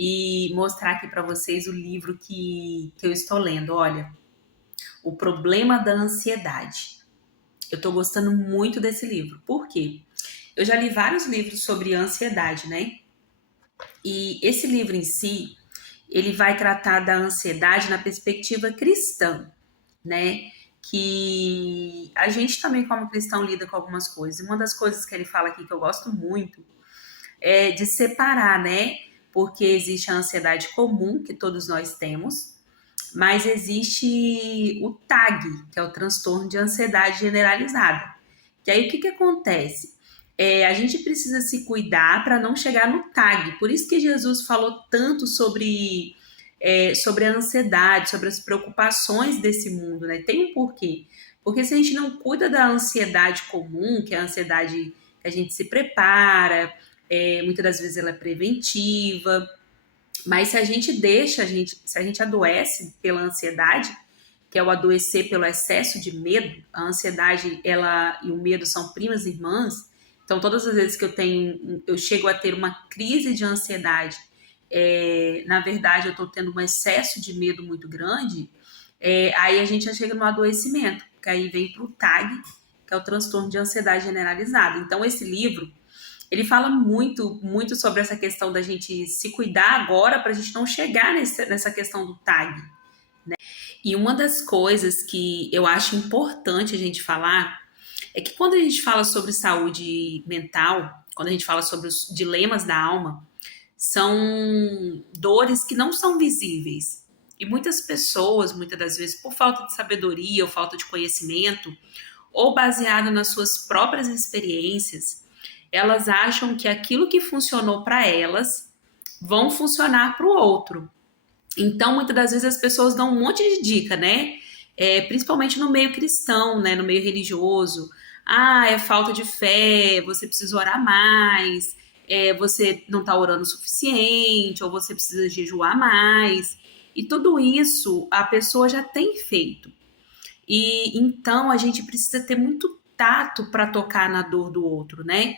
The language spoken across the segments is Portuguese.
e mostrar aqui para vocês o livro que eu estou lendo. Olha, O Problema da Ansiedade. Eu estou gostando muito desse livro. Por quê? Eu já li vários livros sobre ansiedade, né? E esse livro em si, ele vai tratar da ansiedade na perspectiva cristã, né? Que a gente também, como cristão, lida com algumas coisas. E uma das coisas que ele fala aqui que eu gosto muito é de separar, né? Porque existe a ansiedade comum que todos nós temos, mas existe o TAG, que é o transtorno de ansiedade generalizada. Que aí o que acontece? A gente precisa se cuidar para não chegar no TAG. Por isso que Jesus falou tanto sobre a ansiedade, sobre as preocupações desse mundo, né? Tem um porquê. Porque se a gente não cuida da ansiedade comum, que é a ansiedade que a gente se prepara, muitas das vezes ela é preventiva, mas se a gente deixa, se a gente adoece pela ansiedade, que é o adoecer pelo excesso de medo, a ansiedade ela e o medo são primas irmãs. Então, todas as vezes que eu chego a ter uma crise de ansiedade, na verdade, eu estou tendo um excesso de medo muito grande, aí a gente já chega no adoecimento, que aí vem para o TAG, que é o transtorno de ansiedade generalizada. Então, esse livro ele fala muito, muito sobre essa questão da gente se cuidar agora para a gente não chegar nessa questão do TAG. E uma das coisas que eu acho importante a gente falar é que quando a gente fala sobre saúde mental, quando a gente fala sobre os dilemas da alma, são dores que não são visíveis. E muitas pessoas, muitas das vezes, por falta de sabedoria ou falta de conhecimento, ou baseado nas suas próprias experiências, elas acham que aquilo que funcionou para elas vão funcionar para o outro. Então, muitas das vezes as pessoas dão um monte de dica, né? Principalmente no meio cristão, né? No meio religioso. Ah, é falta de fé, você precisa orar mais, você não está orando o suficiente, ou você precisa jejuar mais. E tudo isso a pessoa já tem feito. E então a gente precisa ter muito tato para tocar na dor do outro, né?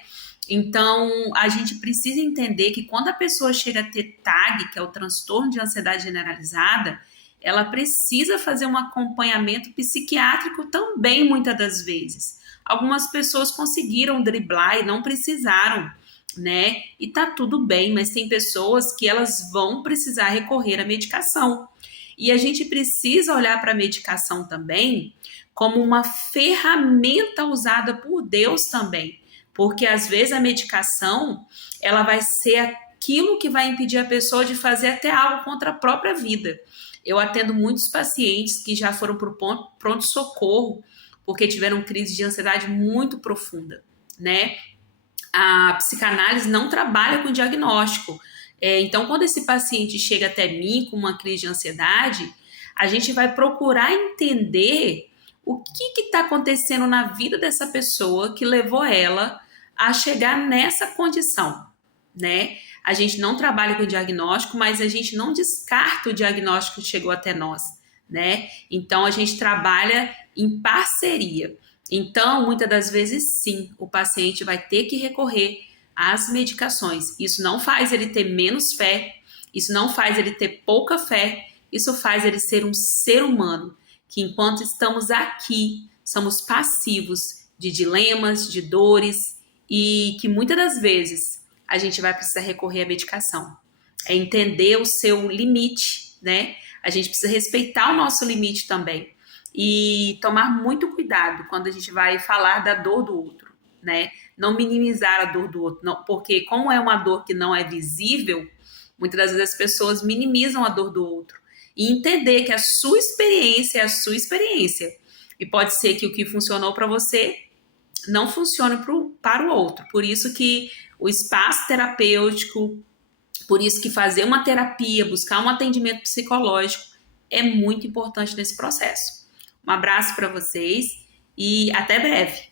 Então a gente precisa entender que quando a pessoa chega a ter TAG, que é o transtorno de ansiedade generalizada, ela precisa fazer um acompanhamento psiquiátrico também, muitas das vezes. Algumas pessoas conseguiram driblar e não precisaram, né? E tá tudo bem, mas tem pessoas que elas vão precisar recorrer à medicação. E a gente precisa olhar para a medicação também como uma ferramenta usada por Deus também, porque às vezes a medicação ela vai ser aquilo que vai impedir a pessoa de fazer até algo contra a própria vida. Eu atendo muitos pacientes que já foram para o pronto-socorro porque tiveram crise de ansiedade muito profunda, né? A psicanálise não trabalha com diagnóstico. Então, quando esse paciente chega até mim com uma crise de ansiedade, a gente vai procurar entender o que está acontecendo na vida dessa pessoa que levou ela a chegar nessa condição, né? A gente não trabalha com diagnóstico, mas a gente não descarta o diagnóstico que chegou até nós, né? Então, a gente trabalha em parceria. Então, muitas das vezes, sim, o paciente vai ter que recorrer às medicações. Isso não faz ele ter menos fé, isso não faz ele ter pouca fé, isso faz ele ser um ser humano, que enquanto estamos aqui, somos passivos de dilemas, de dores, e que muitas das vezes a gente vai precisar recorrer à medicação. É entender o seu limite, né? A gente precisa respeitar o nosso limite também e tomar muito cuidado quando a gente vai falar da dor do outro, né? Não minimizar a dor do outro, não, porque como é uma dor que não é visível, muitas das vezes as pessoas minimizam a dor do outro e entender que a sua experiência é a sua experiência e pode ser que o que funcionou para você não funcione para o outro. Por isso que o espaço terapêutico, por isso que fazer uma terapia, buscar um atendimento psicológico é muito importante nesse processo. Um abraço para vocês e até breve.